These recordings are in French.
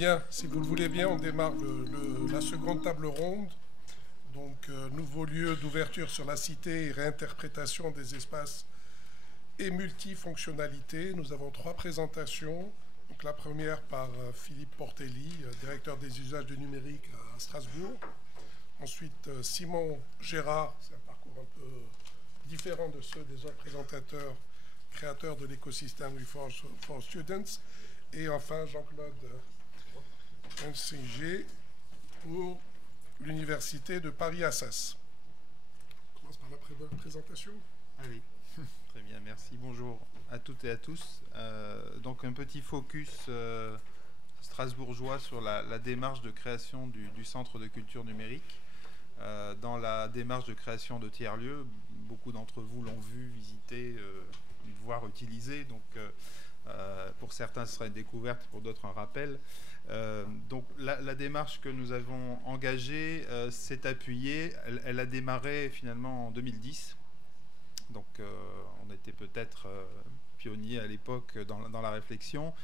Bien, si vous le voulez bien, on démarre la seconde table ronde. Donc, nouveau lieu d'ouverture sur la cité et réinterprétation des espaces et multifonctionnalité. Nous avons trois présentations. Donc, la première par Philippe Portelli, directeur des usages du numérique à Strasbourg. Ensuite, Simon Gérard, c'est un parcours un peu différent de ceux des autres présentateurs, créateurs de l'écosystème for Students. Et enfin, Jean-Claude NCG pour l'Université de Paris-Assas. On commence par la présentation. Allez, très bien, merci. Bonjour à toutes et à tous. Donc un petit focus strasbourgeois sur la démarche de création du Centre de culture numérique. Dans la démarche de création de tiers-lieux, beaucoup d'entre vous l'ont vu, visité, voire utilisé. Donc pour certains, ce sera une découverte, pour d'autres, un rappel. Donc la démarche que nous avons engagée s'est appuyée, elle a démarré finalement en 2010. Donc on était peut-être pionniers à l'époque dans la réflexion.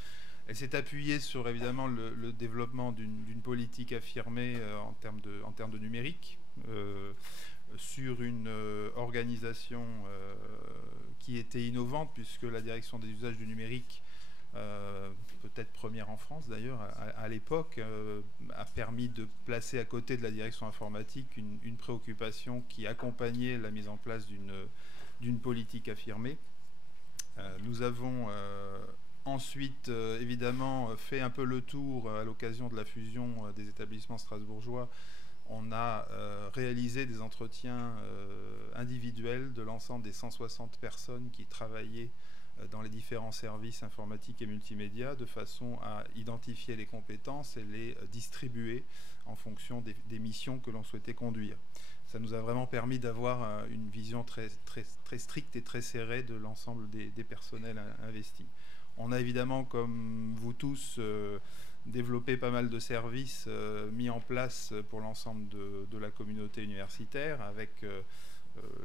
Elle s'est appuyée sur évidemment le développement d'une politique affirmée en termes de numérique, sur une organisation qui était innovante, puisque la direction des usages du numérique, peut-être première en France d'ailleurs à l'époque, a permis de placer à côté de la direction informatique une préoccupation qui accompagnait la mise en place d'une politique affirmée. Nous avons ensuite évidemment fait un peu le tour à l'occasion de la fusion des établissements strasbourgeois. On a réalisé des entretiens individuels de l'ensemble des 160 personnes qui travaillaient dans les différents services informatiques et multimédia, de façon à identifier les compétences et les distribuer en fonction des missions que l'on souhaitait conduire. Ça nous a vraiment permis d'avoir une vision très stricte et très serrée de l'ensemble des personnels investis. On a évidemment, comme vous tous, développé pas mal de services mis en place pour l'ensemble de la communauté universitaire, avec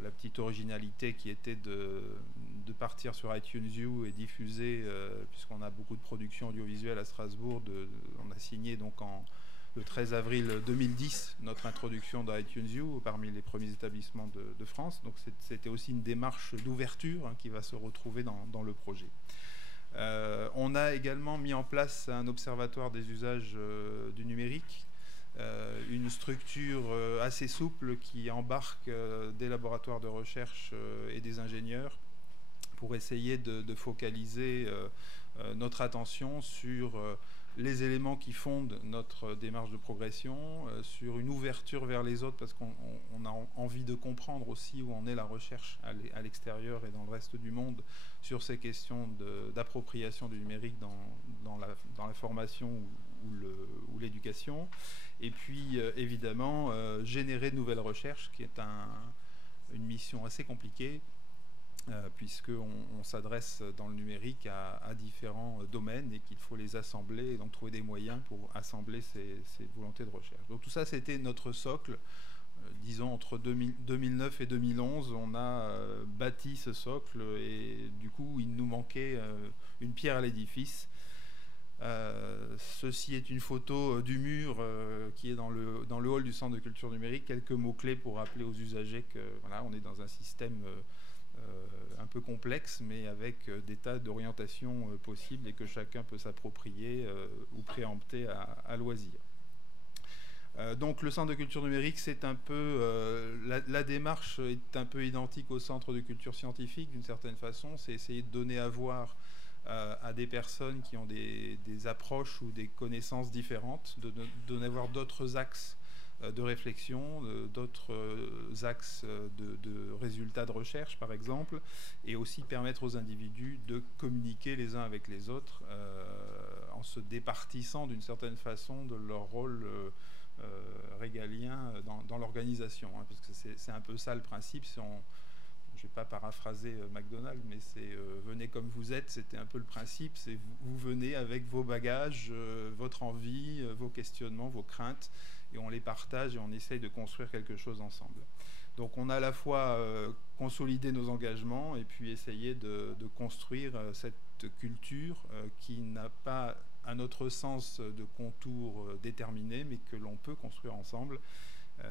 la petite originalité qui était de partir sur iTunes U et diffuser, puisqu'on a beaucoup de productions audiovisuelles à Strasbourg, on a signé donc le 13 avril 2010 notre introduction dans iTunes U parmi les premiers établissements de France. Donc c'était aussi une démarche d'ouverture qui va se retrouver dans le projet. On a également mis en place un observatoire des usages du numérique, une structure assez souple qui embarque des laboratoires de recherche et des ingénieurs pour essayer de focaliser notre attention sur les éléments qui fondent notre démarche de progression, sur une ouverture vers les autres, parce qu'on a envie de comprendre aussi où en est la recherche à l'extérieur et dans le reste du monde sur ces questions d'appropriation du numérique dans la formation ou l'éducation. Et puis évidemment générer de nouvelles recherches, qui est une mission assez compliquée, puisqu'on s'adresse dans le numérique à différents domaines et qu'il faut les assembler et donc trouver des moyens pour assembler ces volontés de recherche. Donc tout ça, c'était notre socle. Disons, entre 2009 et 2011, on a bâti ce socle et du coup, il nous manquait une pierre à l'édifice. Ceci est une photo du mur qui est dans le hall du Centre de culture numérique. Quelques mots-clés pour rappeler aux usagers que voilà, on est dans un système un peu complexe, mais avec des tas d'orientations possibles et que chacun peut s'approprier ou préempter à loisir. Donc le Centre de culture numérique, c'est un peu la démarche est un peu identique au Centre de culture scientifique d'une certaine façon. C'est essayer de donner à voir à des personnes qui ont des approches ou des connaissances différentes, de donner à voir d'autres axes de réflexion, d'autres axes de résultats de recherche, par exemple, et aussi permettre aux individus de communiquer les uns avec les autres en se départissant d'une certaine façon de leur rôle régalien dans l'organisation, hein, parce que c'est un peu ça le principe. Je ne vais pas paraphraser McDonald's, mais c'est venez comme vous êtes, c'était un peu le principe. C'est vous venez avec vos bagages, votre envie, vos questionnements, vos craintes, et on les partage et on essaye de construire quelque chose ensemble. Donc on a à la fois consolidé nos engagements et puis essayé de construire cette culture qui n'a pas à notre sens, de contours déterminés, mais que l'on peut construire ensemble.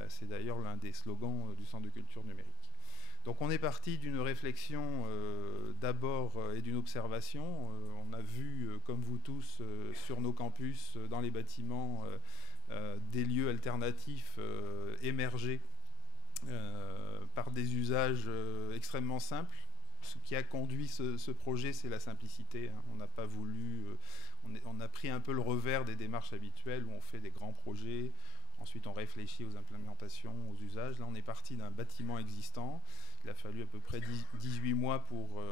C'est d'ailleurs l'un des slogans du Centre de culture numérique. Donc on est parti d'une réflexion d'abord et d'une observation. On a vu, comme vous tous, sur nos campus, dans les bâtiments, des lieux alternatifs émerger par des usages extrêmement simples. Ce qui a conduit ce projet, c'est la simplicité. On n'a pas voulu... on a pris un peu le revers des démarches habituelles où on fait des grands projets. Ensuite, on réfléchit aux implémentations, aux usages. Là, on est parti d'un bâtiment existant. Il a fallu à peu près 18 mois pour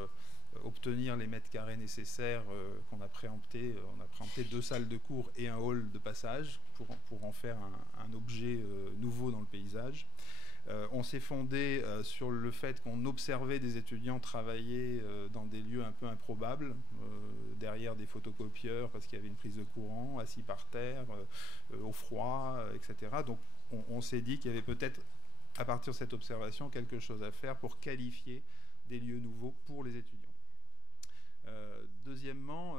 obtenir les mètres carrés nécessaires qu'on a préemptés. On a préempté 2 salles de cours et un hall de passage pour en faire un objet nouveau dans le paysage. On s'est fondé sur le fait qu'on observait des étudiants travailler dans des lieux un peu improbables, derrière des photocopieurs parce qu'il y avait une prise de courant, assis par terre, au froid, etc. Donc on s'est dit qu'il y avait peut-être, à partir de cette observation, quelque chose à faire pour qualifier des lieux nouveaux pour les étudiants. Deuxièmement,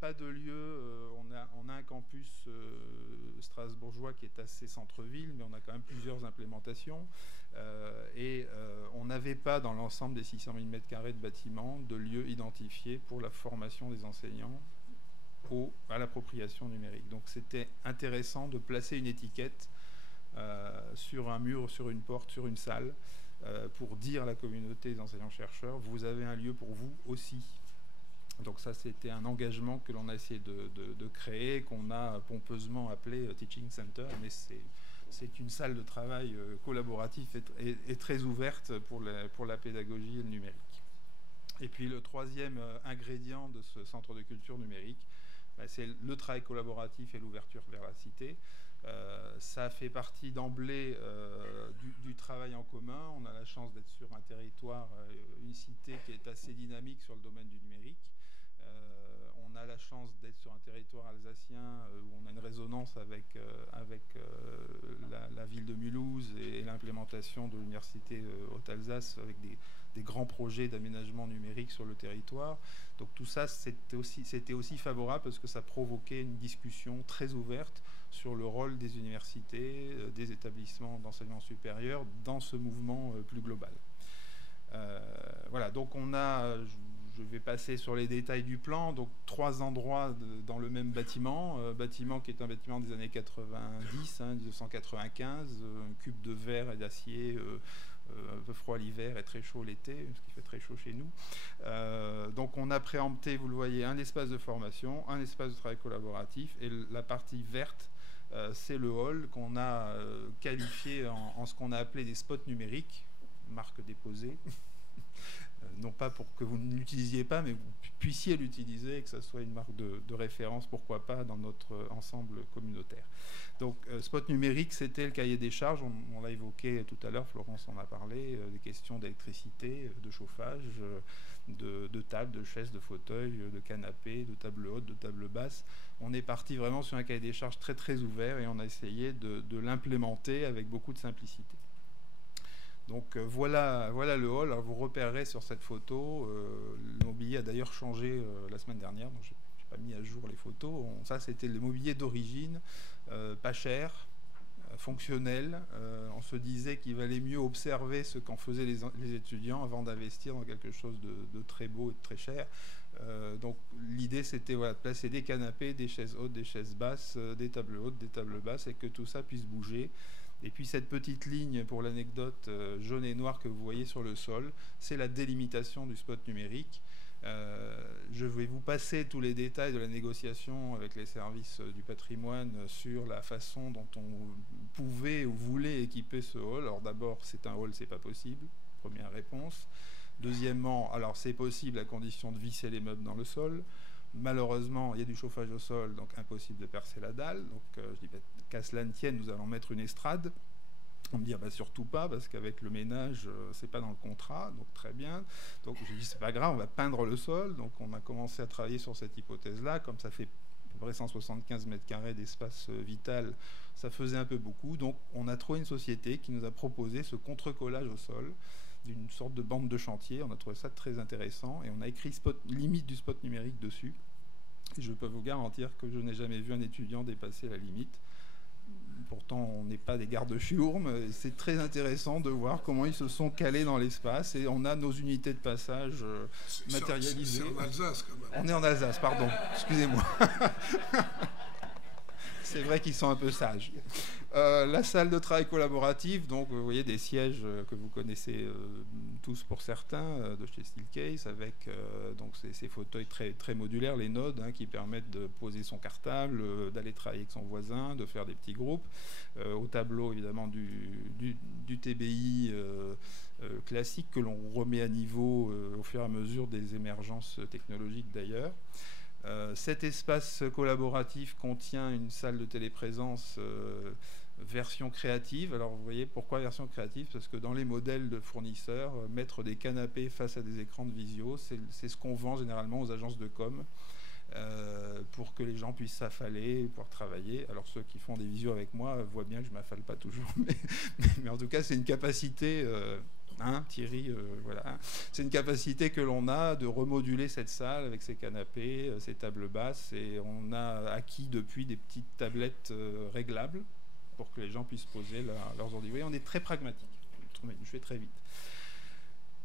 pas de lieu. On a un campus strasbourgeois qui est assez centre-ville, mais on a quand même plusieurs implémentations. On n'avait pas, dans l'ensemble des 600 000 m² de bâtiments, de lieu identifié pour la formation des enseignants à l'appropriation numérique. Donc c'était intéressant de placer une étiquette sur un mur, sur une porte, sur une salle, pour dire à la communauté des enseignants-chercheurs, vous avez un lieu pour vous aussi. Donc ça, c'était un engagement que l'on a essayé de créer, qu'on a pompeusement appelé Teaching Center, mais c'est une salle de travail collaborative et très ouverte pour la pédagogie et le numérique. Et puis le troisième ingrédient de ce centre de culture numérique, c'est le travail collaboratif et l'ouverture vers la cité. Ça fait partie d'emblée du travail en commun. On a la chance d'être sur un territoire, une cité qui est assez dynamique sur le domaine du numérique. On a la chance d'être sur un territoire alsacien où on a une résonance avec la ville de Mulhouse et l'implémentation de l'université Haute-Alsace avec des grands projets d'aménagement numérique sur le territoire. Donc tout ça, c'était aussi favorable parce que ça provoquait une discussion très ouverte sur le rôle des universités, des établissements d'enseignement supérieur dans ce mouvement plus global. Voilà, donc on a... Je vais passer sur les détails du plan. Donc 3 endroits dans le même bâtiment. Bâtiment qui est un bâtiment des années 90, 1995, un cube de verre et d'acier, un peu froid l'hiver et très chaud l'été, parce qu'il fait très chaud chez nous. Donc on a préempté, vous le voyez, un espace de formation, un espace de travail collaboratif, et la partie verte, c'est le hall qu'on a qualifié en ce qu'on a appelé des spots numériques, marque déposée. Non pas pour que vous ne l'utilisiez pas, mais vous puissiez l'utiliser et que ça soit une marque de référence, pourquoi pas, dans notre ensemble communautaire. Donc, spot numérique, c'était le cahier des charges. On l'a évoqué tout à l'heure, Florence en a parlé, des questions d'électricité, de chauffage, de tables, de chaises, de fauteuils, de canapés, de tables hautes, de tables basses. On est parti vraiment sur un cahier des charges très très ouvert et on a essayé de l'implémenter avec beaucoup de simplicité. Donc voilà le hall. Alors, vous repérerez sur cette photo, le mobilier a d'ailleurs changé la semaine dernière, donc je n'ai pas mis à jour les photos. Ça, c'était le mobilier d'origine, pas cher, fonctionnel. On se disait qu'il valait mieux observer ce qu'en faisaient les étudiants avant d'investir dans quelque chose de très beau et de très cher. Donc l'idée, c'était de placer des canapés, des chaises hautes, des chaises basses, des tables hautes, des tables basses, et que tout ça puisse bouger. Et puis cette petite ligne, pour l'anecdote, jaune et noire que vous voyez sur le sol, c'est la délimitation du spot numérique. Je vais vous passer tous les détails de la négociation avec les services du patrimoine sur la façon dont on pouvait ou voulait équiper ce hall. Alors d'abord, c'est un hall, c'est pas possible, première réponse. Deuxièmement, alors c'est possible à condition de visser les meubles dans le sol. Malheureusement, il y a du chauffage au sol, donc impossible de percer la dalle. Donc je dis, qu'à cela ne tienne, nous allons mettre une estrade. On me dit, surtout pas, parce qu'avec le ménage, c'est pas dans le contrat, donc très bien. Donc j'ai dit, c'est pas grave, on va peindre le sol. Donc on a commencé à travailler sur cette hypothèse-là. Comme ça fait à peu près 175 m² d'espace vital, ça faisait un peu beaucoup. Donc on a trouvé une société qui nous a proposé ce contre-collage au sol d'une sorte de bande de chantier. On a trouvé ça très intéressant et on a écrit limite du spot numérique dessus. Et je peux vous garantir que je n'ai jamais vu un étudiant dépasser la limite. Pourtant, on n'est pas des gardes-chiourmes. C'est très intéressant de voir comment ils se sont calés dans l'espace. Et on a nos unités de passage matérialisées. C'est en Alsace, quand même. On est en Alsace, pardon. Excusez-moi. C'est vrai qu'ils sont un peu sages. La salle de travail collaborative, donc vous voyez des sièges que vous connaissez tous pour certains de chez Steelcase, avec donc ces fauteuils très, très modulaires, les nodes, qui permettent de poser son cartable, d'aller travailler avec son voisin, de faire des petits groupes. Au tableau évidemment du TBI classique que l'on remet à niveau au fur et à mesure des émergences technologiques d'ailleurs. Cet espace collaboratif contient une salle de téléprésence version créative. Alors vous voyez pourquoi version créative? Parce que dans les modèles de fournisseurs, mettre des canapés face à des écrans de visio, c'est ce qu'on vend généralement aux agences de com pour que les gens puissent s'affaler, pouvoir travailler. Alors ceux qui font des visios avec moi voient bien que je ne m'affale pas toujours, mais en tout cas c'est une capacité... Thierry, voilà. C'est une capacité que l'on a de remoduler cette salle avec ses canapés, ses tables basses, et on a acquis depuis des petites tablettes réglables pour que les gens puissent poser leurs ordi. Oui, on est très pragmatique. Je fais très vite.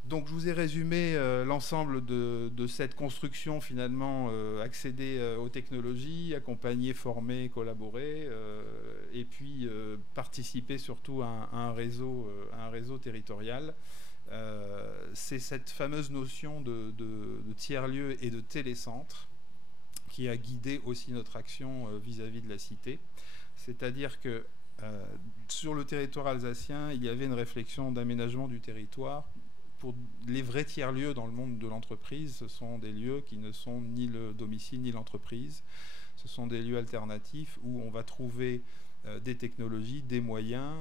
Donc je vous ai résumé l'ensemble de cette construction finalement accéder aux technologies, accompagner, former, collaborer et puis participer surtout à un réseau territorial. C'est cette fameuse notion de tiers-lieu et de télécentre qui a guidé aussi notre action vis-à-vis de la cité. C'est-à-dire que sur le territoire alsacien, il y avait une réflexion d'aménagement du territoire. Pour les vrais tiers-lieux dans le monde de l'entreprise, ce sont des lieux qui ne sont ni le domicile ni l'entreprise. Ce sont des lieux alternatifs où on va trouver des technologies, des moyens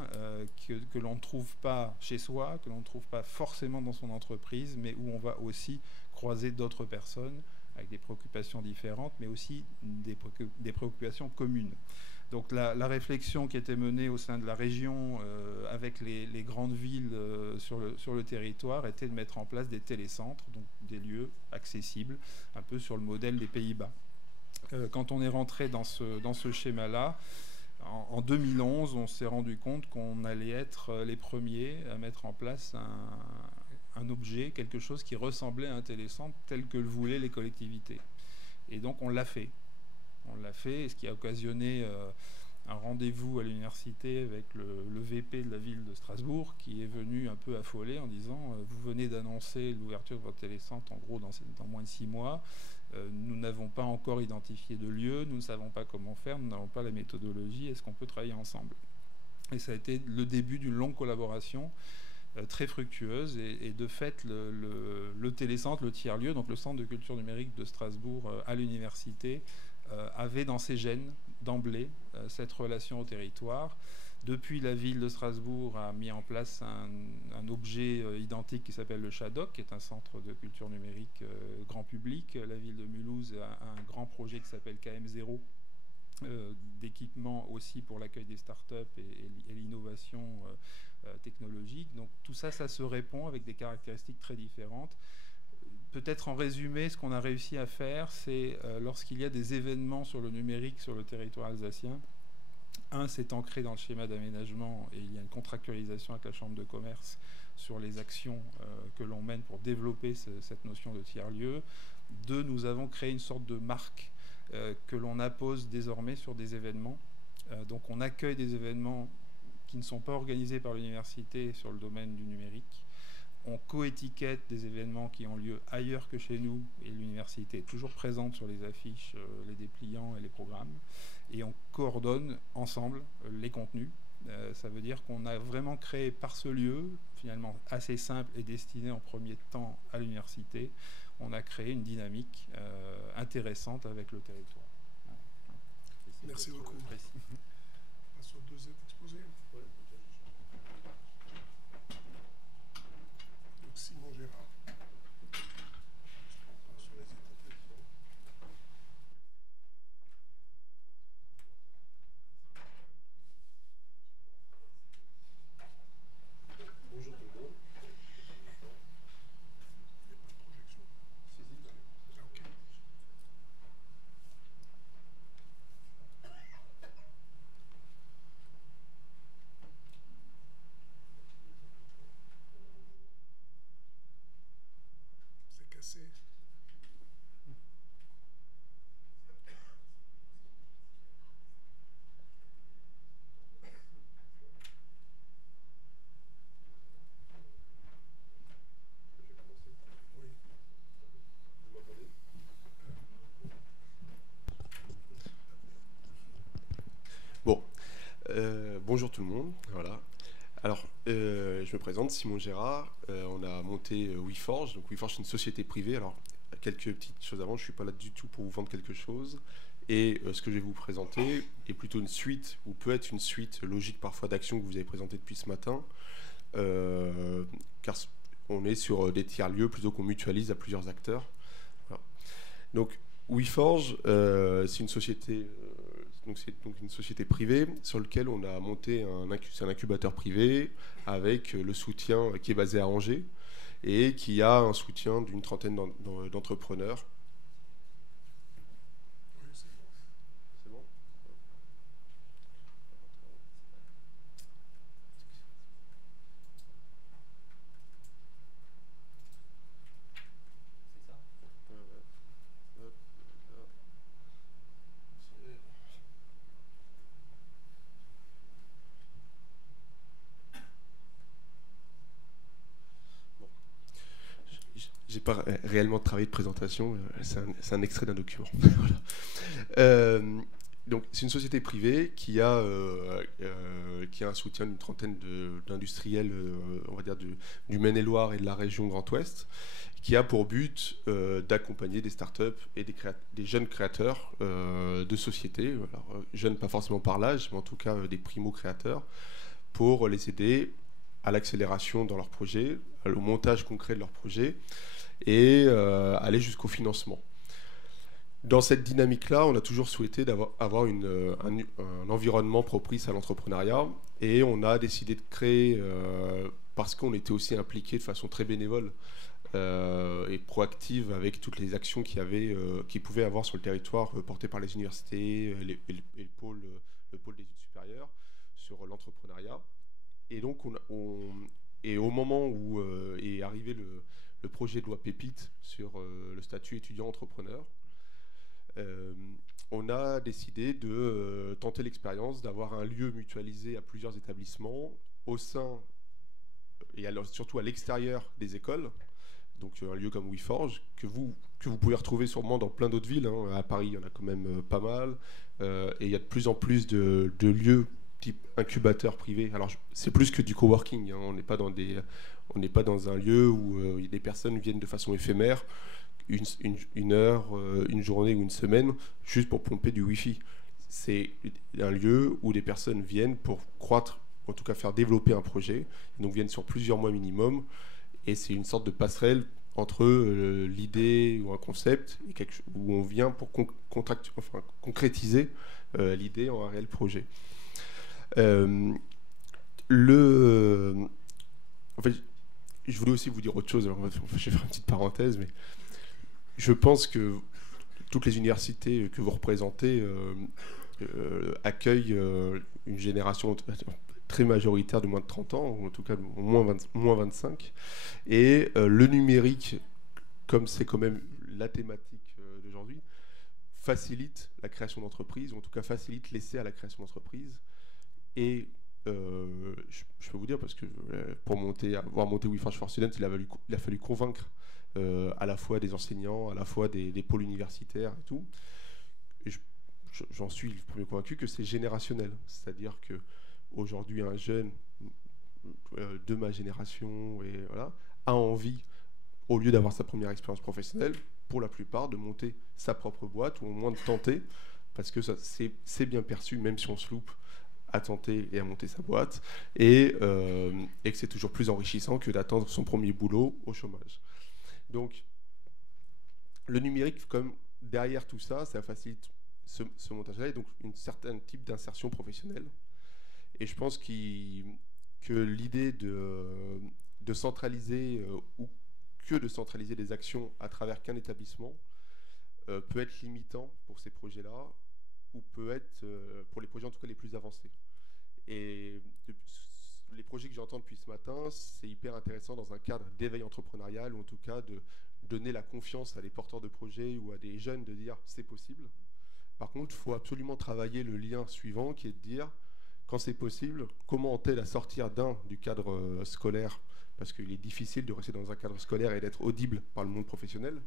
que l'on ne trouve pas chez soi, que l'on ne trouve pas forcément dans son entreprise, mais où on va aussi croiser d'autres personnes avec des préoccupations différentes, mais aussi des préoccupations communes. Donc la réflexion qui était menée au sein de la région avec les grandes villes sur le territoire était de mettre en place des télécentres, donc des lieux accessibles, un peu sur le modèle des Pays-Bas. Quand on est rentré dans ce schéma-là, en 2011, on s'est rendu compte qu'on allait être les premiers à mettre en place un objet, quelque chose qui ressemblait à un télécentre tel que le voulaient les collectivités. Et donc on l'a fait. On l'a fait, ce qui a occasionné un rendez-vous à l'université avec le VP de la ville de Strasbourg qui est venu un peu affolé en disant vous venez d'annoncer l'ouverture de votre télécentre en gros dans moins de 6 mois. Nous n'avons pas encore identifié de lieu, nous ne savons pas comment faire, nous n'avons pas la méthodologie, est-ce qu'on peut travailler ensemble? Et ça a été le début d'une longue collaboration très fructueuse et de fait le télécentre, le tiers-lieu, donc le centre de culture numérique de Strasbourg à l'université, avait dans ses gènes d'emblée cette relation au territoire. Depuis, la ville de Strasbourg a mis en place un objet identique qui s'appelle le Shadok, qui est un centre de culture numérique grand public. La ville de Mulhouse a un grand projet qui s'appelle KM0, d'équipement aussi pour l'accueil des startups et l'innovation technologique. Donc tout ça, ça se répond avec des caractéristiques très différentes. Peut-être en résumé, ce qu'on a réussi à faire, c'est lorsqu'il y a des événements sur le numérique sur le territoire alsacien, c'est ancré dans le schéma d'aménagement et il y a une contractualisation avec la Chambre de commerce sur les actions que l'on mène pour développer cette notion de tiers-lieu. 2, nous avons créé une sorte de marque que l'on appose désormais sur des événements. Donc on accueille des événements qui ne sont pas organisés par l'université sur le domaine du numérique. On coétiquette des événements qui ont lieu ailleurs que chez nous et l'université est toujours présente sur les affiches, les dépliants et les programmes. Et on coordonne ensemble les contenus. Ça veut dire qu'on a vraiment créé par ce lieu, finalement assez simple et destiné en premier temps à l'université, on a créé une dynamique intéressante avec le territoire. Merci beaucoup. On passe au deuxième exposé. Donc Simon Gérard. Sur les étapes. Bonjour tout le monde. Il n'y a pas de projection. Ok. Bonjour tout le monde. Voilà. Alors, je me présente, Simon Gérard. On a monté WeForge. Donc, WeForge, c'est une société privée. Alors, quelques petites choses avant. Je ne suis pas là du tout pour vous vendre quelque chose. Et ce que je vais vous présenter est plutôt une suite, ou peut être une suite logique parfois d'actions que vous avez présentées depuis ce matin. Car on est sur des tiers-lieux plutôt qu'on mutualise à plusieurs acteurs. Voilà. Donc, WeForge, c'est une société. C'est donc une société privée sur laquelle on a monté un incubateur privé avec le soutien qui est basé à Angers et qui a un soutien d'une trentaine d'entrepreneurs. C'est bon ? J'ai pas réellement de travail de présentation, c'est un extrait d'un document. Voilà. Donc, c'est une société privée qui a un soutien d'une trentaine d'industriels, on va dire du Maine-et-Loire et de la région Grand Ouest, qui a pour but d'accompagner des startups et des jeunes créateurs de sociétés, alors, jeunes pas forcément par l'âge, mais en tout cas des primo-créateurs, pour les aider à l'accélération dans leurs projets, au montage concret de leurs projets, et aller jusqu'au financement. Dans cette dynamique-là, on a toujours souhaité avoir un environnement propice à l'entrepreneuriat, et on a décidé de créer, parce qu'on était aussi impliqué de façon très bénévole et proactive avec toutes les actions qu'il pouvait avoir sur le territoire portées par les universités et le pôle des études supérieures sur l'entrepreneuriat. Et donc, et au moment où est arrivé le projet de loi Pépite sur le statut étudiant-entrepreneur, on a décidé de tenter l'expérience d'avoir un lieu mutualisé à plusieurs établissements au sein et alors surtout à l'extérieur des écoles. Donc un lieu comme WeForge que vous pouvez retrouver sûrement dans plein d'autres villes. Hein. À Paris, il y en a quand même pas mal. Et il y a de plus en plus de lieux type incubateur privé. Alors c'est plus que du coworking. Hein. On n'est pas dans un lieu où des personnes viennent de façon éphémère, une heure, une journée ou une semaine, juste pour pomper du Wi-Fi. C'est un lieu où des personnes viennent pour croître, en tout cas faire développer un projet, donc viennent sur plusieurs mois minimum, et c'est une sorte de passerelle entre l'idée ou un concept et où on vient pour concrétiser l'idée en un réel projet. En fait, je voulais aussi vous dire autre chose, alors je vais faire une petite parenthèse, mais je pense que toutes les universités que vous représentez accueillent une génération très majoritaire de moins de 30 ans, ou en tout cas moins 25. Et le numérique, comme c'est quand même la thématique d'aujourd'hui, facilite la création d'entreprises, ou en tout cas facilite l'essai à la création d'entreprises. Et je peux vous dire, parce que pour avoir monté WeForge for Students, il a fallu convaincre à la fois des enseignants, à la fois des pôles universitaires et tout. Et j'en suis le premier convaincu que c'est générationnel. C'est-à-dire qu'aujourd'hui, un jeune de ma génération a envie, au lieu d'avoir sa première expérience professionnelle, pour la plupart, de monter sa propre boîte, ou au moins de tenter, parce que c'est bien perçu, même si on se loupe, à tenter et à monter sa boîte, et que c'est toujours plus enrichissant que d'attendre son premier boulot au chômage. Donc, le numérique, comme derrière tout ça, ça facilite ce montage-là, et donc une certaine type d'insertion professionnelle. Et je pense que l'idée de centraliser ou que de centraliser des actions à travers qu'un établissement peut être limitant pour ces projets-là, ou peut être, pour les projets en tout cas les plus avancés. Et les projets que j'entends depuis ce matin, c'est hyper intéressant dans un cadre d'éveil entrepreneurial, ou en tout cas de donner la confiance à des porteurs de projets ou à des jeunes de dire c'est possible. Par contre, il faut absolument travailler le lien suivant, qui est de dire, quand c'est possible, comment on t'aide à sortir du cadre scolaire, parce qu'il est difficile de rester dans un cadre scolaire et d'être audible par le monde professionnel,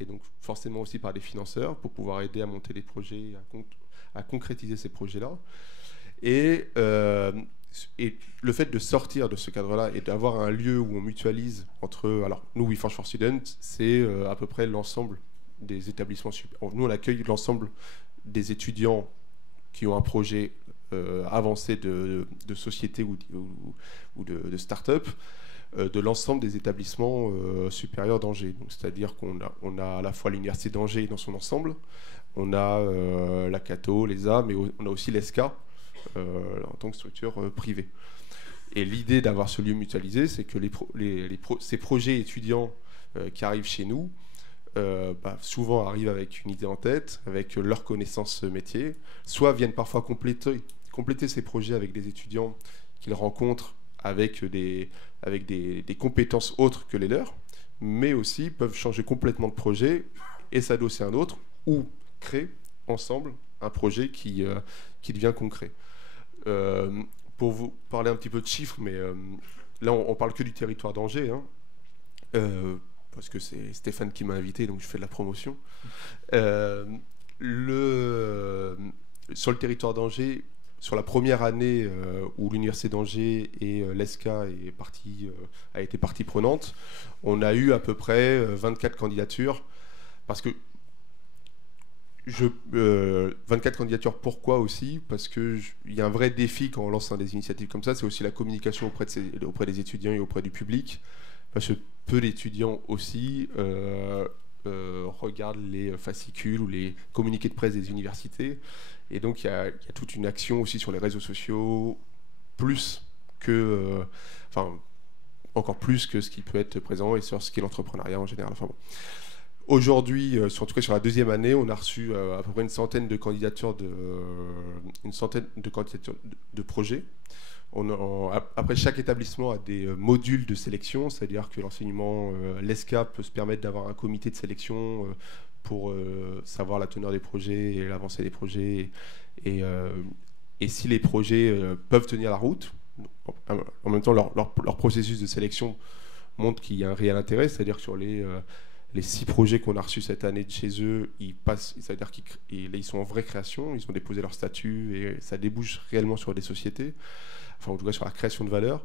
et donc forcément aussi par des financeurs, pour pouvoir aider à monter des projets, à concrétiser ces projets-là. Et le fait de sortir de ce cadre-là et d'avoir un lieu où on mutualise entre... Alors, nous, WeForge for Students, c'est à peu près l'ensemble des établissements supérieurs. Nous, on accueille l'ensemble des étudiants qui ont un projet avancé de société ou de start-up, de l'ensemble des établissements supérieurs d'Angers. C'est-à-dire qu'on a à la fois l'Université d'Angers dans son ensemble, on a la Cato, l'ESA, mais on a aussi l'ESCA en tant que structure privée. Et l'idée d'avoir ce lieu mutualisé, c'est que ces projets étudiants qui arrivent chez nous, souvent arrivent avec une idée en tête, avec leurs connaissances métiers, soit viennent parfois compléter ces projets avec des étudiants qu'ils rencontrent avec des compétences autres que les leurs, mais aussi peuvent changer complètement de projet et s'adosser à un autre, ou créer ensemble un projet qui devient concret. Pour vous parler un petit peu de chiffres, mais là on parle que du territoire d'Angers, hein, parce que c'est Stéphane qui m'a invité, donc je fais de la promotion. Sur le territoire d'Angers, sur la première année où l'Université d'Angers et l'ESCA a été partie prenante, on a eu à peu près 24 candidatures, parce que 24 candidatures, pourquoi aussi? Parce qu'il y a un vrai défi quand on lance des initiatives comme ça, c'est aussi la communication auprès des étudiants et auprès du public, parce que peu d'étudiants aussi regardent les fascicules ou les communiqués de presse des universités, et donc il y a toute une action aussi sur les réseaux sociaux, encore plus que ce qui peut être présent et sur ce qu'est l'entrepreneuriat en général. Enfin, bon. Aujourd'hui, en tout cas sur la deuxième année, on a reçu à peu près une centaine de candidatures de projets. Après, chaque établissement a des modules de sélection, c'est-à-dire que l'enseignement, l'ESCA peut se permettre d'avoir un comité de sélection pour savoir la teneur des projets et l'avancée des projets, et si les projets peuvent tenir la route. En même temps, leur processus de sélection montre qu'il y a un réel intérêt, c'est-à-dire que sur les 6 projets qu'on a reçus cette année de chez eux, c'est-à-dire qu'ils sont en vraie création, ils ont déposé leur statut et ça débouche réellement sur des sociétés, enfin en tout cas sur la création de valeur.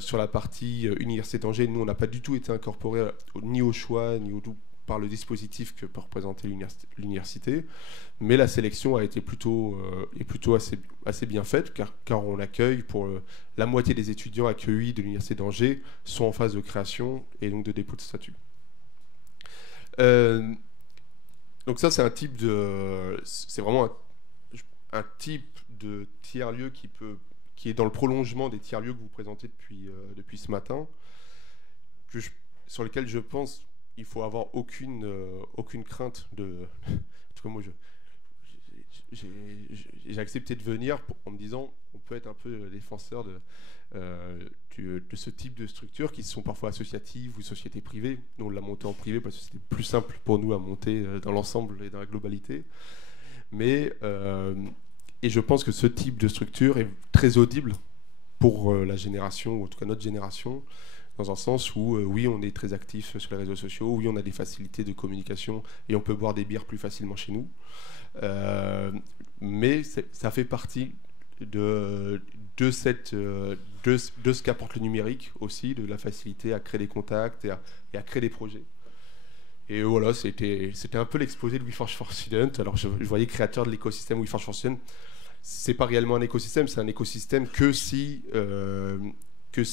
Sur la partie Université d'Angers, nous on n'a pas du tout été incorporés ni au choix, ni par le dispositif que peut représenter l'université, mais la sélection a été plutôt assez bien faite, car on accueille pour la moitié des étudiants accueillis de l'Université d'Angers sont en phase de création et donc de dépôt de statut. Donc ça c'est vraiment un type de tiers-lieu qui est dans le prolongement des tiers-lieux que vous présentez depuis ce matin, sur lequel je pense il faut avoir aucune crainte de... En tout cas, moi, j'ai accepté de venir en me disant on peut être un peu défenseur de ce type de structures qui sont parfois associatives ou sociétés privées. Nous, on l'a monté en privé parce que c'était plus simple pour nous à monter dans l'ensemble et dans la globalité. Mais... et je pense que ce type de structure est très audible pour la génération, ou en tout cas notre génération, dans un sens où, oui, on est très actif sur les réseaux sociaux, oui, on a des facilités de communication et on peut boire des bières plus facilement chez nous. Mais ça fait partie de ce qu'apporte le numérique aussi, de la facilité à créer des contacts et à créer des projets. Et voilà, c'était un peu l'exposé de WeForge for Students. Alors je voyais créateur de l'écosystème WeForge for Students. C'est pas réellement un écosystème, c'est un écosystème que si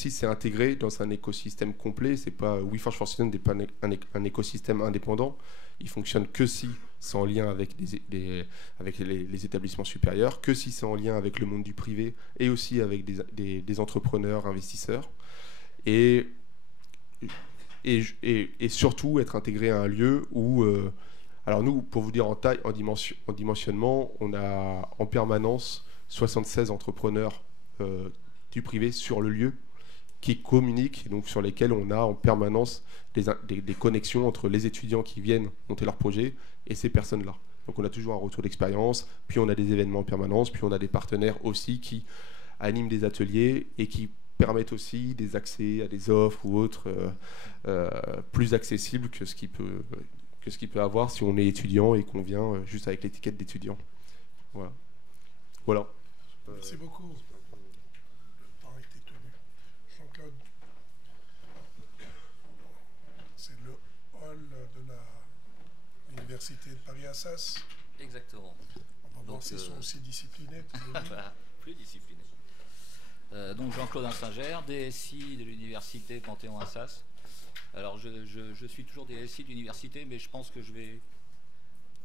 c'est intégré dans un écosystème complet. C'est pas WeForge for Students n'est pas un écosystème indépendant. Il fonctionne que si c'est en lien avec les établissements supérieurs, que si c'est en lien avec le monde du privé et aussi avec des entrepreneurs, investisseurs. Et surtout être intégré à un lieu où... alors nous, pour vous dire en taille, en dimensionnement, on a en permanence 76 entrepreneurs du privé sur le lieu qui communiquent, donc sur lesquels on a en permanence des connexions entre les étudiants qui viennent monter leur projet et ces personnes-là. Donc on a toujours un retour d'expérience, puis on a des événements en permanence, puis on a des partenaires aussi qui animent des ateliers et qui permettent aussi des accès à des offres ou autres plus accessibles que ce qu'il peut avoir si on est étudiant et qu'on vient juste avec l'étiquette d'étudiant. Voilà. Merci beaucoup. Le temps a été tenu. Jean-Claude, c'est le hall de l'Université de Paris-Assas. Exactement. On va voir s'ils sont aussi disciplinés. Voilà, plus disciplinés. Donc Jean-Claude Insinger, DSI de l'Université Panthéon-Assas. Alors je suis toujours DSI de l'université, mais je pense que je vais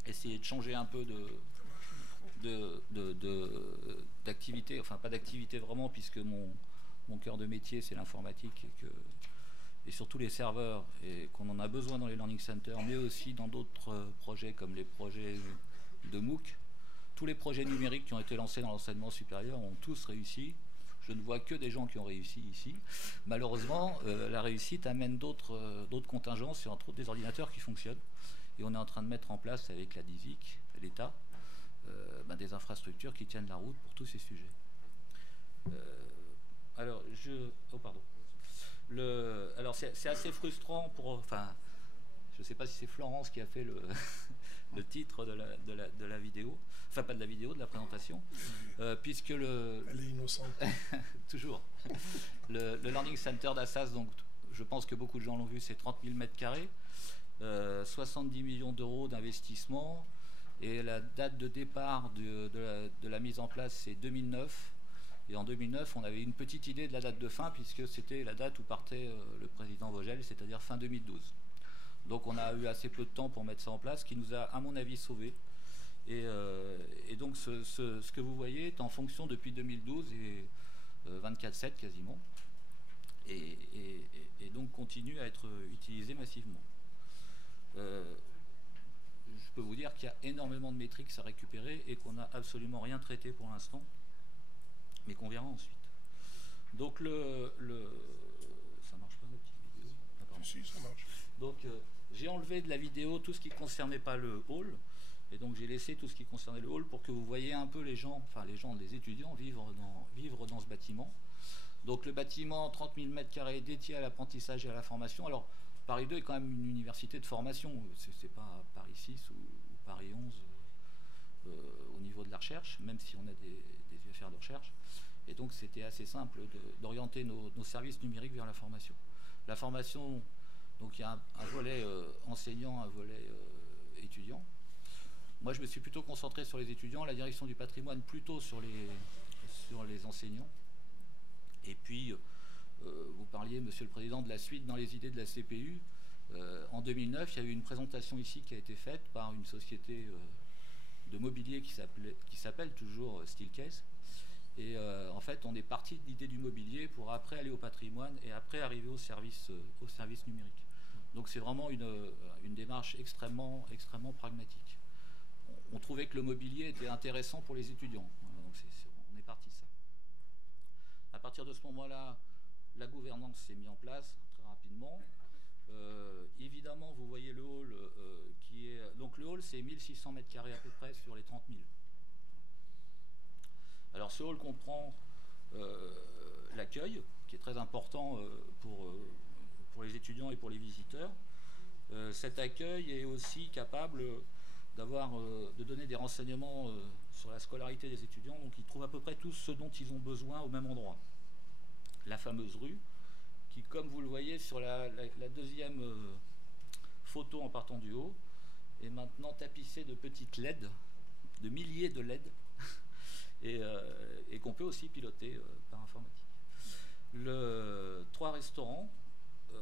essayer de changer un peu d'activité, enfin pas d'activité vraiment, puisque mon cœur de métier c'est l'informatique et surtout les serveurs, et qu'on en a besoin dans les learning centers, mais aussi dans d'autres projets comme les projets de MOOC. Tous les projets numériques qui ont été lancés dans l'enseignement supérieur ont tous réussi. Je ne vois que des gens qui ont réussi ici. Malheureusement, la réussite amène d'autres contingences, et entre autres des ordinateurs qui fonctionnent. Et on est en train de mettre en place avec la DISIC, l'État, des infrastructures qui tiennent la route pour tous ces sujets. Alors, alors c'est assez frustrant pour... Enfin, je ne sais pas si c'est Florence qui a fait le titre de la vidéo. Enfin, pas de la vidéo, de la présentation. Puisque Elle est innocente. toujours. Le Learning Center d'Assas, donc, je pense que beaucoup de gens l'ont vu, c'est 30 000 mètres carrés, 70 millions d'euros d'investissement. Et la date de départ de la mise en place, c'est 2009. Et en 2009, on avait une petite idée de la date de fin, puisque c'était la date où partait le président Vogel, c'est-à-dire fin 2012. Donc on a eu assez peu de temps pour mettre ça en place, ce qui nous a, à mon avis, sauvés. Et donc ce que vous voyez est en fonction depuis 2012 et 24/7 quasiment. Et donc continue à être utilisé massivement. Je peux vous dire qu'il y a énormément de métriques à récupérer et qu'on n'a absolument rien traité pour l'instant, mais qu'on verra ensuite. Donc ça marche pas la petite vidéo? Ah, pardon. Si, ça marche. Donc j'ai enlevé de la vidéo tout ce qui ne concernait pas le hall, et donc j'ai laissé tout ce qui concernait le hall pour que vous voyez un peu les étudiants vivre dans ce bâtiment. Donc le bâtiment, 30 000 m² dédié à l'apprentissage et à la formation. Alors Paris 2 est quand même une université de formation, c'est pas Paris 6 ou Paris 11 au niveau de la recherche, même si on a des UFR de recherche. Et donc c'était assez simple d'orienter nos services numériques vers la formation. La formation, donc il y a un volet enseignant, un volet étudiant. Moi je me suis plutôt concentré sur les étudiants, la direction du patrimoine plutôt sur les enseignants. Et puis vous parliez, Monsieur le Président, de la suite dans les idées de la CPU. En 2009, il y a eu une présentation ici qui a été faite par une société de mobilier qui s'appelle toujours Steelcase. Et en fait, on est parti de l'idée du mobilier pour après aller au patrimoine et après arriver au service numérique. Donc c'est vraiment une démarche extrêmement pragmatique. On trouvait que le mobilier était intéressant pour les étudiants. Donc on est parti de ça. À partir de ce moment-là, la gouvernance s'est mise en place très rapidement. Évidemment, vous voyez le hall qui est... Donc le hall, c'est 1600 m² à peu près sur les 30 000. Alors ce hall comprend l'accueil, qui est très important pour les étudiants et pour les visiteurs. Cet accueil est aussi capable de donner des renseignements sur la scolarité des étudiants, donc ils trouvent à peu près tout ce dont ils ont besoin au même endroit. La fameuse rue, qui, comme vous le voyez sur la deuxième photo en partant du haut, est maintenant tapissée de petites LED, de milliers de LED, et qu'on peut aussi piloter par informatique. 3 restaurants.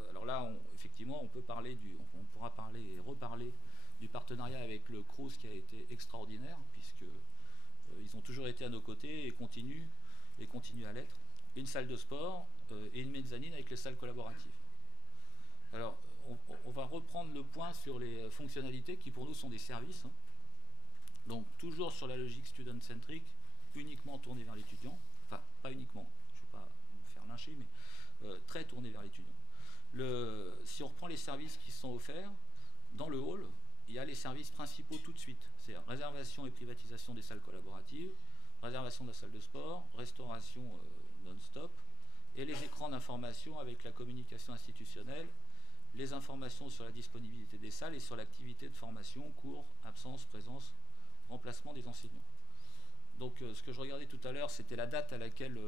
Alors là, effectivement, on pourra parler et reparler du partenariat avec le Crous qui a été extraordinaire, puisque ils ont toujours été à nos côtés et continuent à l'être. Une salle de sport et une mezzanine avec les salles collaboratives. Alors, on va reprendre le point sur les fonctionnalités qui pour nous sont des services. Donc, toujours sur la logique student-centric, uniquement tournée vers l'étudiant. Enfin, pas uniquement, je ne vais pas me faire lyncher, mais très tournée vers l'étudiant. Si on reprend les services qui sont offerts, dans le hall, il y a les services principaux tout de suite. C'est réservation et privatisation des salles collaboratives, réservation de la salle de sport, restauration non-stop, et les écrans d'information avec la communication institutionnelle, les informations sur la disponibilité des salles et sur l'activité de formation, cours, absence, présence, remplacement des enseignants. Donc ce que je regardais tout à l'heure, c'était la date à laquelle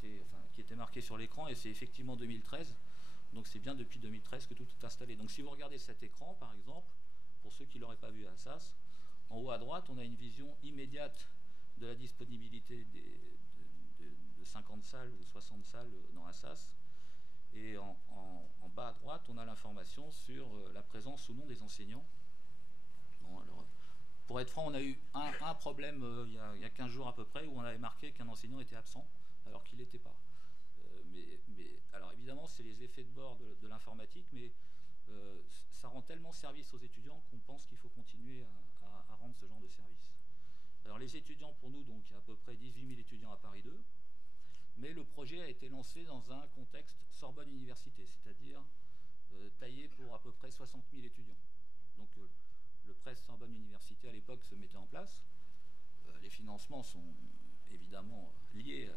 qui était marquée sur l'écran, et c'est effectivement 2013. Donc c'est bien depuis 2013 que tout est installé. Donc si vous regardez cet écran, par exemple, pour ceux qui ne l'auraient pas vu à Assas, en haut à droite, on a une vision immédiate de la disponibilité de 50 salles ou 60 salles dans Assas. Et en bas à droite, on a l'information sur la présence ou non des enseignants. Bon, alors, pour être franc, on a eu un problème il y a 15 jours à peu près, où on avait marqué qu'un enseignant était absent, alors qu'il n'était pas. Alors évidemment, c'est les effets de bord de l'informatique, mais ça rend tellement service aux étudiants qu'on pense qu'il faut continuer à rendre ce genre de service. Alors les étudiants, pour nous, donc il y a à peu près 18 000 étudiants à Paris 2, mais le projet a été lancé dans un contexte Sorbonne Université, c'est-à-dire taillé pour à peu près 60 000 étudiants. Donc le press Sorbonne Université à l'époque se mettait en place. Les financements sont évidemment liés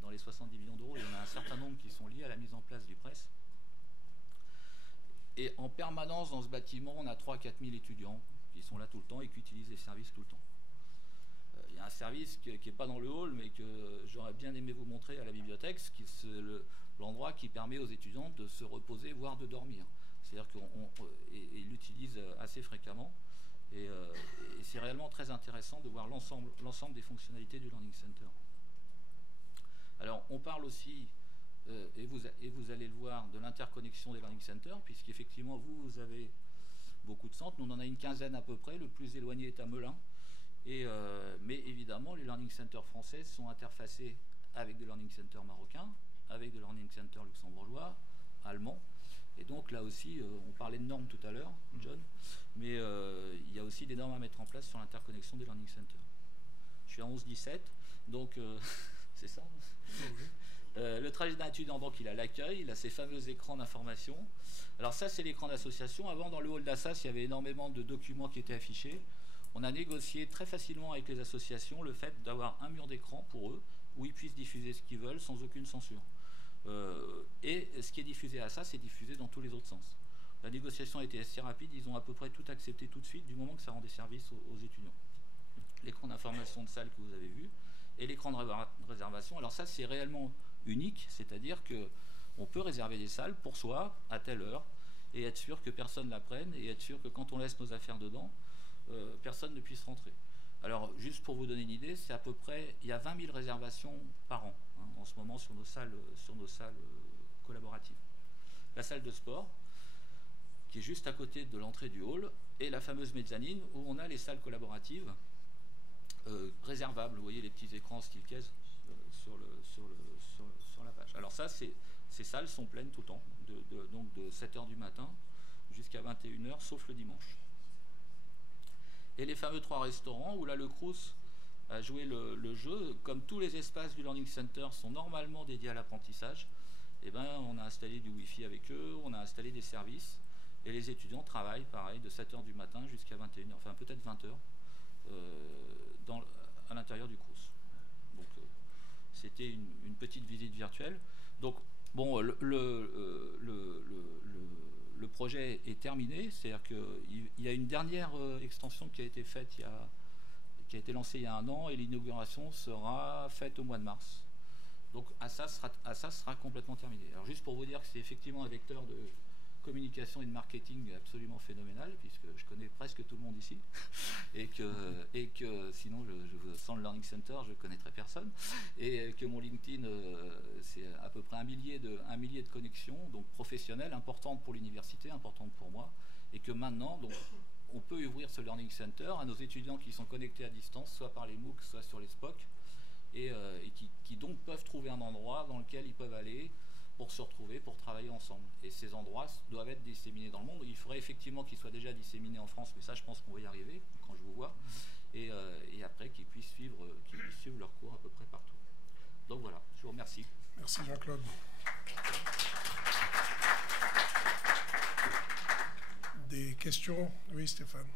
dans les 70 millions d'euros, il y en a un certain nombre qui sont liés à la mise en place du press. Et en permanence dans ce bâtiment, on a 3 000 à 4 000 étudiants qui sont là tout le temps et qui utilisent les services tout le temps. Il y a un service qui n'est pas dans le hall, mais que j'aurais bien aimé vous montrer à la bibliothèque, c'est l'endroit qui permet aux étudiants de se reposer, voire de dormir. C'est-à-dire qu'ils l'utilisent assez fréquemment. Et c'est réellement très intéressant de voir l'ensemble des fonctionnalités du Learning Center. Alors, on parle aussi, et vous allez le voir, de l'interconnexion des Learning Centers, puisqu'effectivement, vous avez beaucoup de centres. Nous, on en a une quinzaine à peu près. Le plus éloigné est à Melun. Mais évidemment, les Learning Centers français sont interfacés avec des Learning Centers marocains, avec des Learning Centers luxembourgeois, allemands. Et donc, là aussi, on parlait de normes tout à l'heure, John, mais il y a aussi des normes à mettre en place sur l'interconnexion des Learning Centers. Je suis à 11-17, donc... c'est ça. Le trajet d'un étudiant, donc il a l'accueil, il a ces fameux écrans d'information. Alors ça, c'est l'écran d'association. Avant, dans le hall d'Assas, il y avait énormément de documents qui étaient affichés. On a négocié très facilement avec les associations le fait d'avoir un mur d'écran pour eux, où ils puissent diffuser ce qu'ils veulent sans aucune censure. Et ce qui est diffusé à Assas, c'est diffusé dans tous les autres sens. La négociation a été assez rapide, ils ont à peu près tout accepté tout de suite, du moment que ça rendait service aux étudiants. L'écran d'information de salle que vous avez vu, et l'écran de réservation. Alors ça, c'est réellement unique, c'est-à-dire qu'on peut réserver des salles pour soi, à telle heure, et être sûr que personne ne la prenne, et être sûr que quand on laisse nos affaires dedans, personne ne puisse rentrer. Alors, juste pour vous donner une idée, c'est à peu près, il y a 20 000 réservations par an, hein, en ce moment, sur nos salles collaboratives. La salle de sport, qui est juste à côté de l'entrée du hall, et la fameuse mezzanine, où on a les salles collaboratives, réservables. Vous voyez les petits écrans style case sur la page. Alors ça, ces salles sont pleines tout le temps, donc de 7h du matin jusqu'à 21h, sauf le dimanche. Et les fameux 3 restaurants, où là le Crous a joué le jeu. Comme tous les espaces du Learning Center sont normalement dédiés à l'apprentissage, eh ben, on a installé du Wi-Fi avec eux, on a installé des services, et les étudiants travaillent pareil de 7h du matin jusqu'à 21h, enfin peut-être 20h. À l'intérieur du Crous. Donc c'était une petite visite virtuelle. Donc bon, le projet est terminé, c'est-à-dire qu'il y a une dernière extension qui a été faite qui a été lancée il y a 1 an, et l'inauguration sera faite au mois de mars. Donc ça sera complètement terminé. Alors juste pour vous dire que c'est effectivement un vecteur de communication et de marketing absolument phénoménal, puisque je connais presque tout le monde ici, et que sinon, sans le Learning Center, je ne connaîtrais personne, et que mon LinkedIn, c'est à peu près un millier de connexions, donc professionnelles, importantes pour l'université, importantes pour moi, et que maintenant, donc, on peut ouvrir ce Learning Center à nos étudiants qui sont connectés à distance, soit par les MOOC, soit sur les SPOC, et qui donc peuvent trouver un endroit dans lequel ils peuvent aller pour se retrouver, pour travailler ensemble. Et ces endroits doivent être disséminés dans le monde. Il faudrait effectivement qu'ils soient déjà disséminés en France, mais ça, je pense qu'on va y arriver quand je vous vois. Et après, qu'ils puissent suivre leur cours à peu près partout. Donc voilà, je vous remercie. Merci Jean-Claude. Des questions? Oui, Stéphane.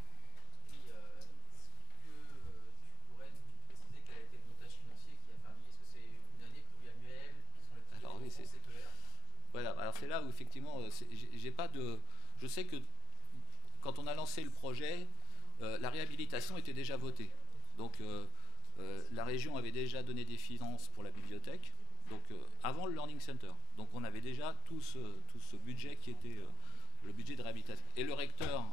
Voilà, alors c'est là où effectivement, j'ai pas de. Je sais que quand on a lancé le projet, la réhabilitation était déjà votée. Donc la région avait déjà donné des finances pour la bibliothèque, donc avant le Learning Center. Donc on avait déjà tout ce budget qui était le budget de réhabilitation. Et le recteur,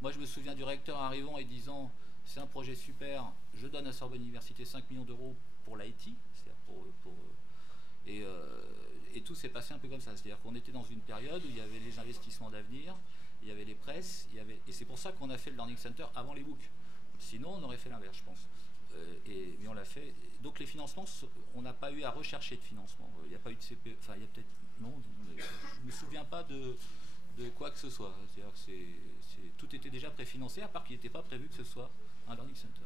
moi je me souviens du recteur arrivant et disant c'est un projet super, je donne à Sorbonne Université 5 millions d'euros pour l'IT, et tout s'est passé un peu comme ça. C'est-à-dire qu'on était dans une période où il y avait les investissements d'avenir, il y avait les presses, et c'est pour ça qu'on a fait le Learning Center avant les books. Sinon, on aurait fait l'inverse, je pense. Mais on l'a fait. Donc les financements, on n'a pas eu à rechercher de financement. Il n'y a pas eu de CPE, enfin il y a peut-être, non, je ne me souviens pas de quoi que ce soit. C'est-à-dire que tout était déjà préfinancé, à part qu'il n'était pas prévu que ce soit un Learning Center.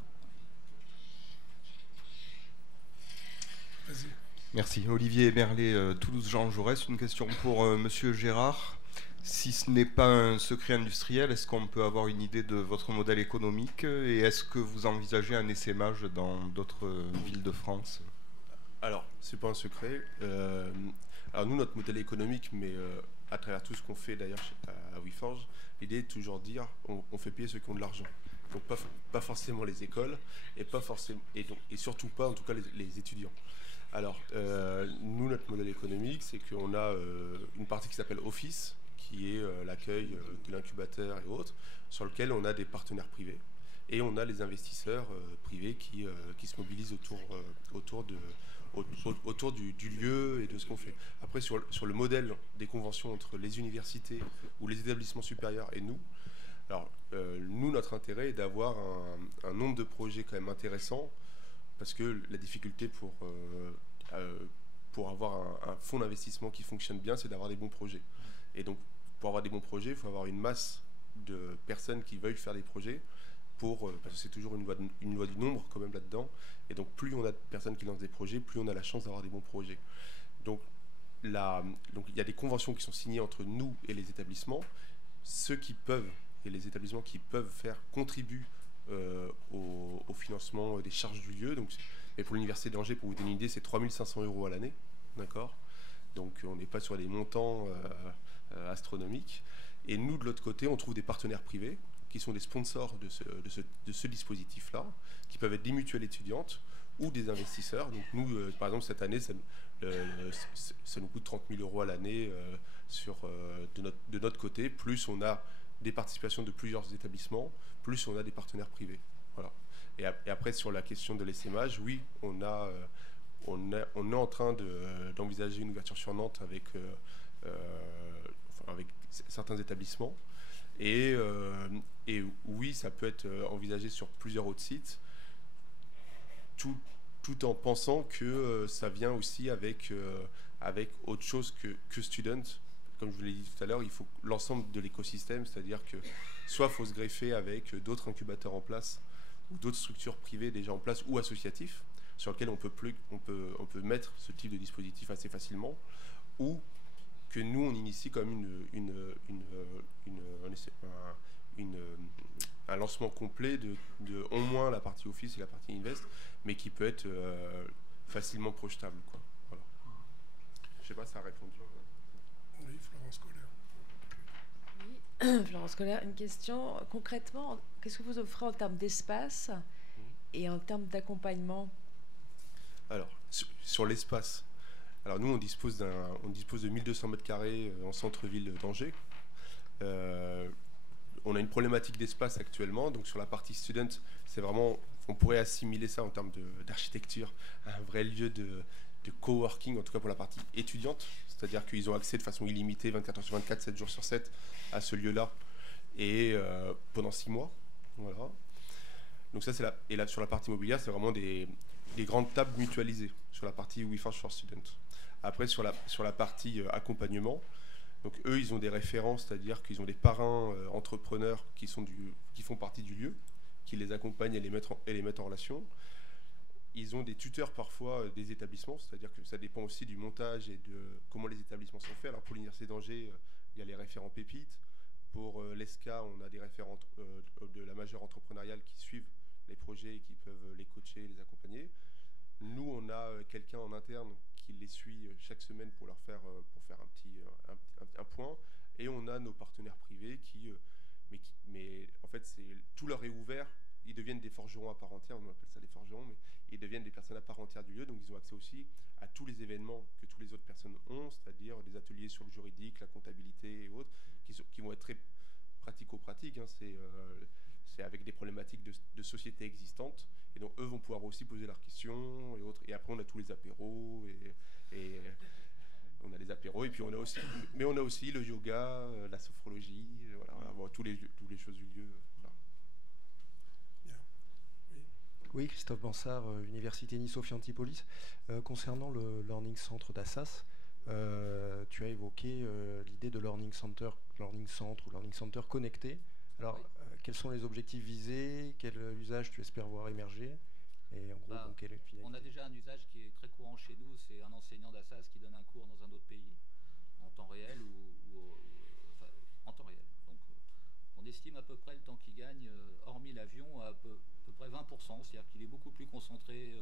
Vas-y. Merci. Olivier Merlet, Toulouse Jean Jaurès. Une question pour Monsieur Gérard. Si ce n'est pas un secret industriel, est-ce qu'on peut avoir une idée de votre modèle économique et est-ce que vous envisagez un essaimage dans d'autres villes de France? Alors, c'est pas un secret. Alors nous, notre modèle économique, mais à travers tout ce qu'on fait d'ailleurs à WeForge, l'idée est toujours de dire on fait payer ceux qui ont de l'argent. Donc pas forcément les écoles et surtout pas en tout cas les étudiants. Alors nous, notre modèle économique, c'est qu'on a une partie qui s'appelle Office, qui est l'accueil de l'incubateur et autres, sur lequel on a des partenaires privés. Et on a les investisseurs privés qui se mobilisent autour du lieu et de ce qu'on fait. Après, sur le modèle des conventions entre les universités ou les établissements supérieurs et nous, alors nous, notre intérêt est d'avoir un nombre de projets quand même intéressant, parce que la difficulté pour avoir un fonds d'investissement qui fonctionne bien, c'est d'avoir des bons projets. Et donc, pour avoir des bons projets, il faut avoir une masse de personnes qui veulent faire des projets, parce que c'est toujours une loi du nombre quand même là-dedans. Et donc, plus on a de personnes qui lancent des projets, plus on a la chance d'avoir des bons projets. Donc, il y a des conventions qui sont signées entre nous et les établissements. Ceux qui peuvent, et les établissements qui peuvent faire, contribuent au financement des charges du lieu. Donc, et pour l'Université d'Angers, pour vous donner une idée, c'est 3 500 € à l'année. D'accord ? Donc on n'est pas sur des montants astronomiques. Et nous, de l'autre côté, on trouve des partenaires privés qui sont des sponsors de ce dispositif-là, qui peuvent être des mutuelles étudiantes ou des investisseurs. Donc nous, par exemple, cette année, ça nous coûte 30 000 € à l'année de notre côté. Plus on a des participations de plusieurs établissements, plus on a des partenaires privés. Voilà. Et après, sur la question de l'essaimage, oui, on est en train d'envisager une ouverture sur Nantes avec certains établissements. Et oui, ça peut être envisagé sur plusieurs autres sites, tout en pensant que ça vient aussi avec autre chose que Student. Comme je vous l'ai dit tout à l'heure, il faut l'ensemble de l'écosystème, c'est-à-dire que soit il faut se greffer avec d'autres incubateurs en place, ou d'autres structures privées déjà en place ou associatifs, sur lesquels on peut mettre ce type de dispositif assez facilement, ou que nous on initie comme un lancement complet de au moins la partie Office et la partie Invest, mais qui peut être facilement projetable, quoi. Voilà. Je sais pas si ça a répondu. Oui, Florence Colère. Oui, Florence Colère, une question. Concrètement, qu'est-ce que vous offrez en termes d'espace et en termes d'accompagnement? Alors, sur l'espace, alors nous on dispose de 1200 mètres carrés en centre-ville d'Angers. On a une problématique d'espace actuellement, donc sur la partie student, c'est vraiment, on pourrait assimiler ça en termes d'architecture à un vrai lieu de coworking, en tout cas pour la partie étudiante, c'est-à-dire qu'ils ont accès de façon illimitée 24 heures sur 24, 7 jours sur 7 à ce lieu-là, et pendant 6 mois. Voilà. Donc ça, et là, sur la partie immobilière, c'est vraiment des grandes tables mutualisées sur la partie WeForge for Students. Après, sur la partie accompagnement, donc eux, ils ont des références, c'est-à-dire qu'ils ont des parrains entrepreneurs qui font partie du lieu, qui les accompagnent et les mettent en relation. Ils ont des tuteurs parfois des établissements, c'est-à-dire que ça dépend aussi du montage et de comment les établissements sont faits. Alors pour l'Université d'Angers, il y a les référents pépites. Pour l'ESCA, on a des référents de la majeure entrepreneuriale qui suivent les projets et qui peuvent les coacher et les accompagner. Nous, on a quelqu'un en interne qui les suit chaque semaine pour faire un point. Et on a nos partenaires privés qui mais en fait, tout leur est ouvert. Ils deviennent des forgerons à part entière, on appelle ça des forgerons, mais ils deviennent des personnes à part entière du lieu, donc ils ont accès aussi à tous les événements que toutes les autres personnes ont, c'est-à-dire des ateliers sur le juridique, la comptabilité et autres, qui vont être très pratico-pratiques. Hein, c'est avec des problématiques de sociétés existantes, et donc eux vont pouvoir aussi poser leurs questions et autres. Et après, on a tous les apéros, et on a les apéros, et puis on a aussi le yoga, la sophrologie, voilà, tous les choses du lieu. Oui, Christophe Bansard, Université Nice-Sophie Antipolis. Concernant le Learning Center d'Assas, tu as évoqué l'idée de Learning Center ou Learning Center connecté. Alors, quels sont les objectifs visés? Quel usage tu espères voir émerger? Et en gros, quelle finalité? On a déjà un usage qui est très courant chez nous, c'est un enseignant d'Assas qui donne un cours dans un autre pays, en temps réel enfin, en temps réel. Donc, on estime à peu près le temps qu'il gagne, hormis l'avion, à peu près 20%, c'est-à-dire qu'il est beaucoup plus concentré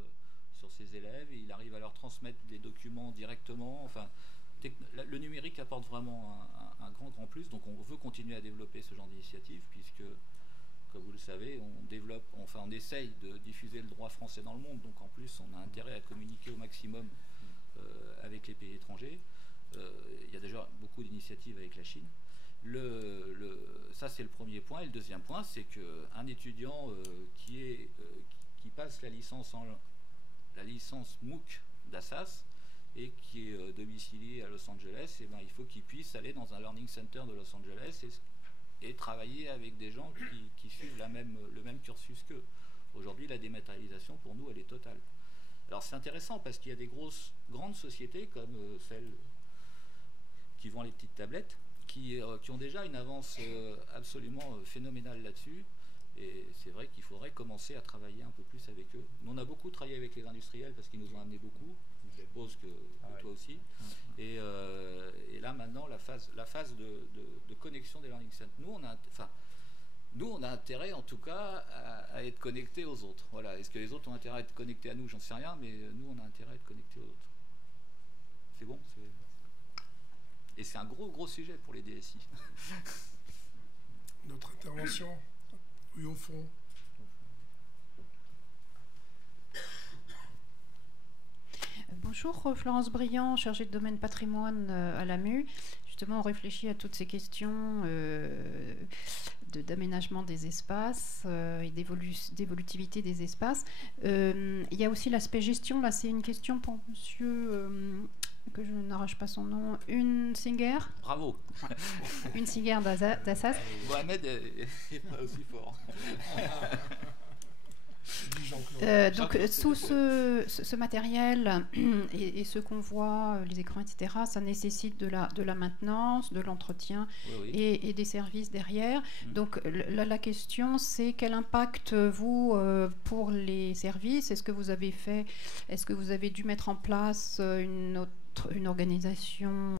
sur ses élèves et il arrive à leur transmettre des documents directement. Enfin, le numérique apporte vraiment un grand plus, donc on veut continuer à développer ce genre d'initiative puisque, comme vous le savez, on essaye de diffuser le droit français dans le monde, donc en plus on a intérêt à communiquer au maximum avec les pays étrangers. Il y a déjà beaucoup d'initiatives avec la Chine. Ça c'est le premier point. Et le deuxième point, c'est qu'un étudiant qui passe la licence MOOC d'Assas et qui est domicilié à Los Angeles, et il faut qu'il puisse aller dans un Learning Center de Los Angeles et travailler avec des gens qui suivent le même cursus qu'eux. Aujourd'hui, la dématérialisation, pour nous, elle est totale. Alors c'est intéressant parce qu'il y a des grandes sociétés comme celles qui vendent les petites tablettes, qui ont déjà une avance absolument phénoménale là-dessus. Et c'est vrai qu'il faudrait commencer à travailler un peu plus avec eux. Nous, on a beaucoup travaillé avec les industriels parce qu'ils nous ont amené beaucoup. Je suppose que toi aussi. Et là, maintenant, la phase de connexion des learning centers, nous, on a intérêt, en tout cas, à être connectés aux autres. Voilà. Est-ce que les autres ont intérêt à être connectés à nous? J'en sais rien, mais nous, on a intérêt à être connectés aux autres. C'est bon? Et c'est un gros sujet pour les DSI. Notre intervention, oui, au fond. Bonjour, Florence Briand, chargée de domaine patrimoine à l'AMU. Justement, on réfléchit à toutes ces questions d'aménagement des espaces et d'évolutivité des espaces. Il y a aussi l'aspect gestion. Là, c'est une question pour monsieur, que je n'arrache pas son nom, Unsinger. Bravo. Unsinger d'Assas. Mohamed n'est pas aussi fort. Donc sous ce matériel et ce qu'on voit, les écrans, etc., ça nécessite de la maintenance, de l'entretien et des services derrière. Donc la question, c'est quel impact, vous, pour les services, est-ce que vous avez dû mettre en place une organisation